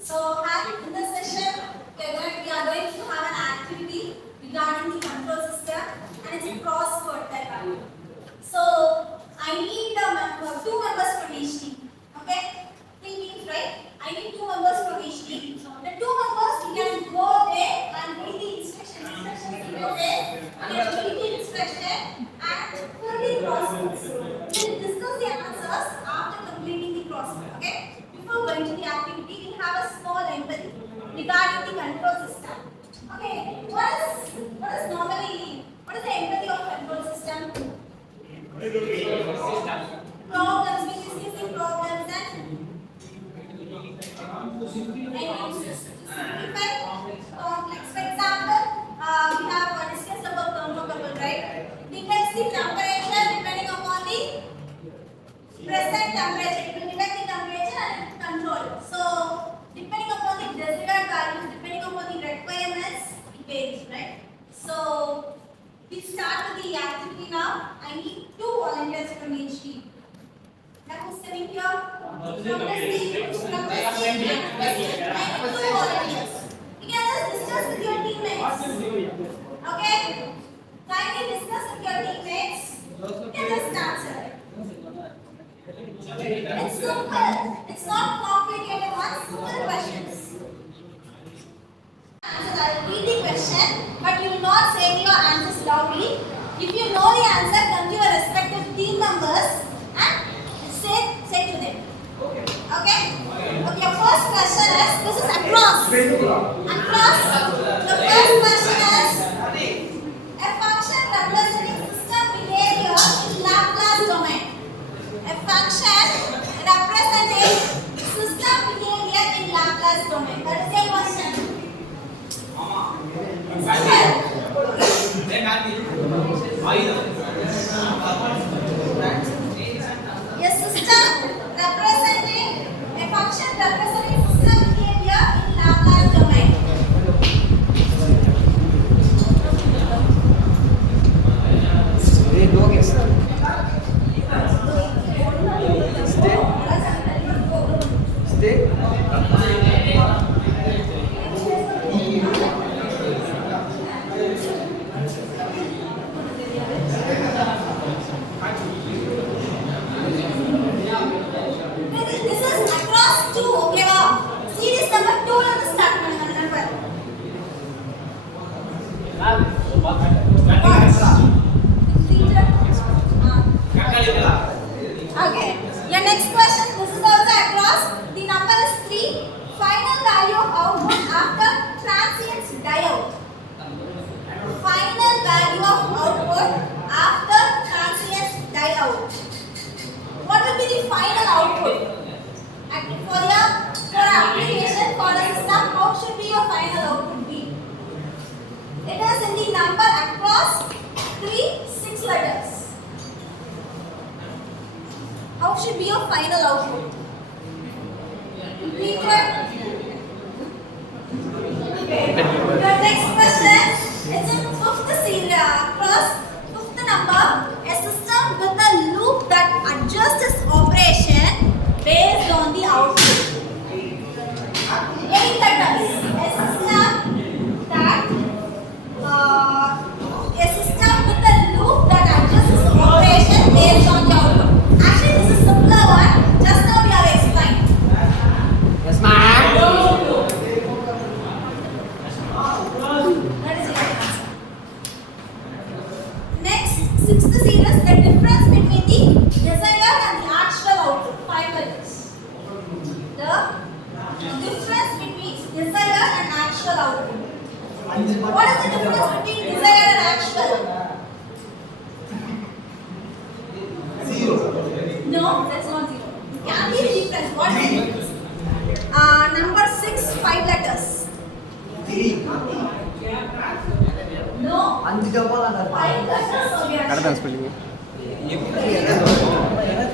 So, in this session, we are going to have an activity regarding the control system, and it's a crossword type. So, I need two members from each team. Okay? Three teams, right? I need two members from each team. The two members, we can go there and read the instructions. Okay? Read the instruction and fill the crosswords. We will discuss the answers after completing the crossword. Okay? Before going to the activity, we have a small empathy regarding the control system. Okay, what is normally the empathy of control system? Problems, we discussing problems and simplify complex. For example, we have discussed about thermocouple, right? Detects the temperature depending upon the present temperature. It will detect the temperature and control it. So, depending upon the desired values, depending upon the requirements, it varies, right? So, we start with the activity now. I need two volunteers from each team. Now, who's coming here? From this team, I need two volunteers. You can just discuss with your teammates. Okay? Kindly discuss with your teammates. You can just answer. It's simple. It's not complicated ones. Simple questions. Answers. I will read the question, but you will not say your answers loudly. If you know the answer, come to your respective team members and say to them. Okay. Okay. Your first question is. This is across. Across. The first question is. A function representing system behavior in Laplace domain. A function representing system behavior in Laplace domain. That is a question. A system representing a function representing system behavior in Laplace domain. This is across 2, okay wow. Series number 2 la start பண்ணுங்க நண்பர். Okay. Your next question, this is also across. The number is 3. Final value of output after transients die out. Final value of output after transients die out. What will be the final output? For your application for a system, how should be your final output be? It is in the number across 3, 6 letters. How should be your final output? Completed? Your next question is in 5th series across 5th number. A system with a loop that adjusts its operation based on the output. 8 letters. A system with a loop that adjusts its operation based on the output. Actually, this is a simpler one. Just now we have explained. Yes, ma'am. That is your answer. Next, 6th series, the difference between the desired and the actual output. 5 letters. The difference between desired and actual output. What is the difference between desired and actual? No, that's not 0. Can be the difference. What is the difference? Number 6, 5 letters. No. 5 letters or your கரெக்டாக spelling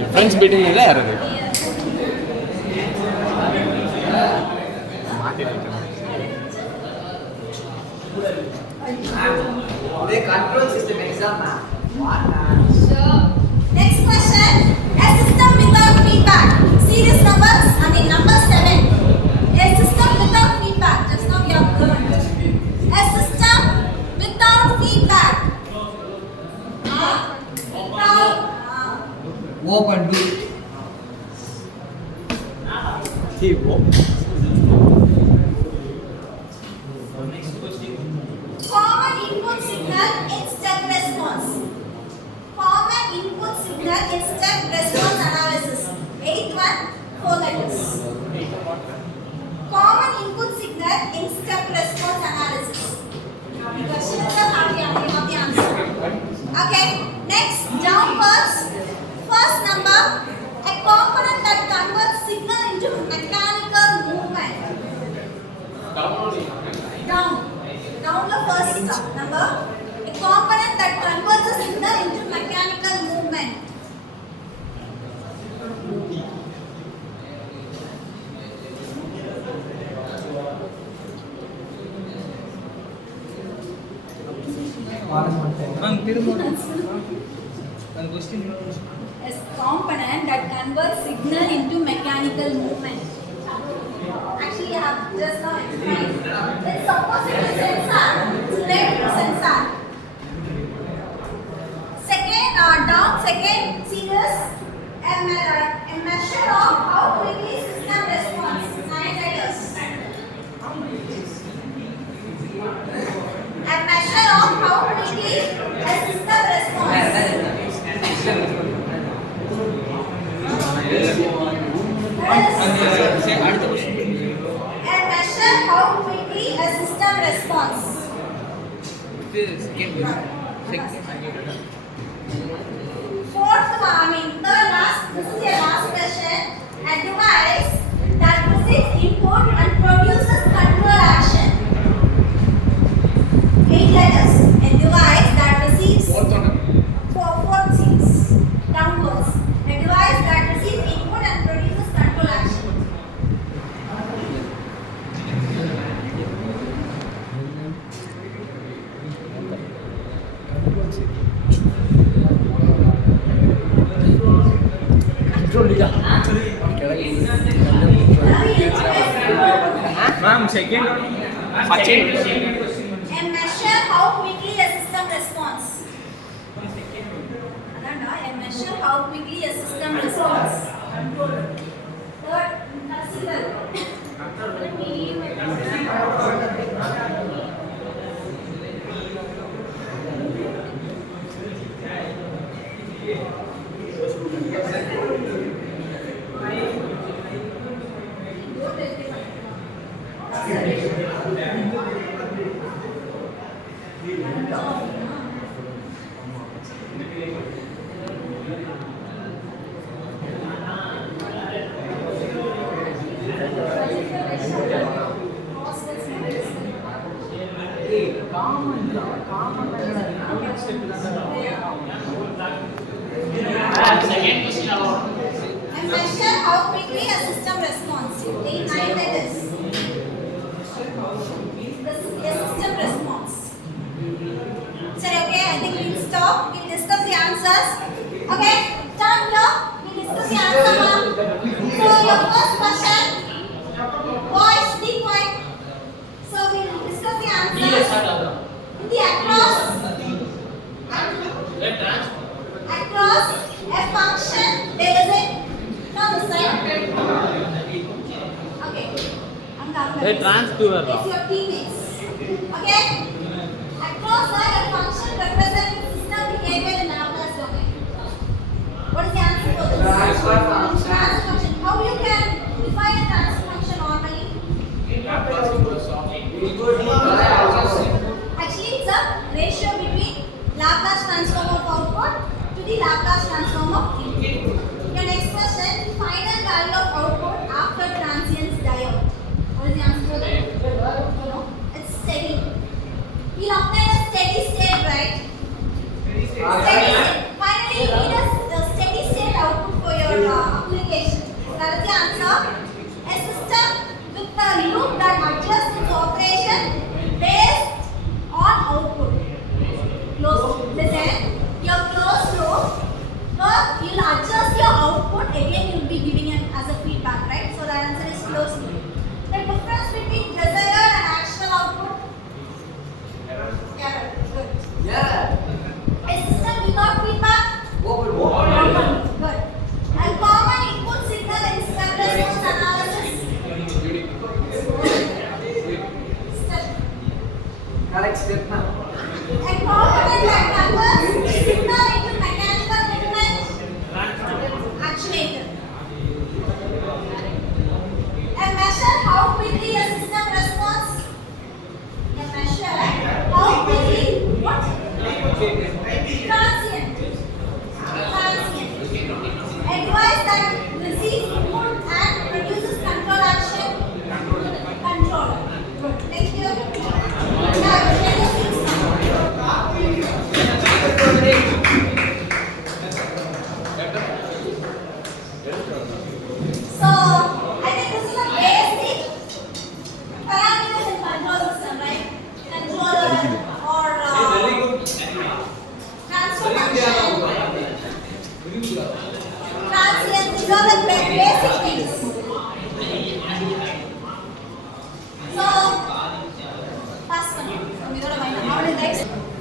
difference between இல்லை யாரது control system exam. Next question. A system without feedback. Series number 7. A system Common input signal in step response. Common input signal in step response analysis. Eighth one, 4 letters. Common input signal in step response analysis. The question is how you have the answer. Okay, next, downwards. First number, a component that converts signal into mechanical movement. Down the first number, a component that converts a signal into mechanical movement. A component that converts signal into mechanical movement. Actually, I have just now explained. Let's suppose it is sensor. It's related to sensor. Second, second, see this? A measure of how quickly system responds. 9 letters. A measure of how quickly a system responds. And measure how quickly a system responds. Fourth one, third last, this is your last question. A device that receives input and produces control action. 8 letters. A device that receives four things downwards. A device that receives input and produces control action. Ma'am, second. First. And measure how quickly a system responds. And measure how quickly a system responds. Third, consider. And measure how quickly a system responds. 8, 9 letters. The system response. Sir, okay, I think we'll stop. We'll discuss the answers. Okay, turn here. We'll discuss the answer now. So your first question, boys, be quiet. So we'll discuss the answers. The across a function, there is a from the side. Okay. They transfer. It's your teammates. Okay. Across a function representing system behavior in Laplace domain. What is the answer for this? Transfer function. Transfer function. How you can define a transfer function normally? Actually, it's a ratio between Laplace transform of output to the Laplace transform of input. Your next question, final value of output after transients die out. What is the answer for that? No, it's steady. We'll obtain a steady state, right? Steady state. Finally, you need a steady state output for your Next.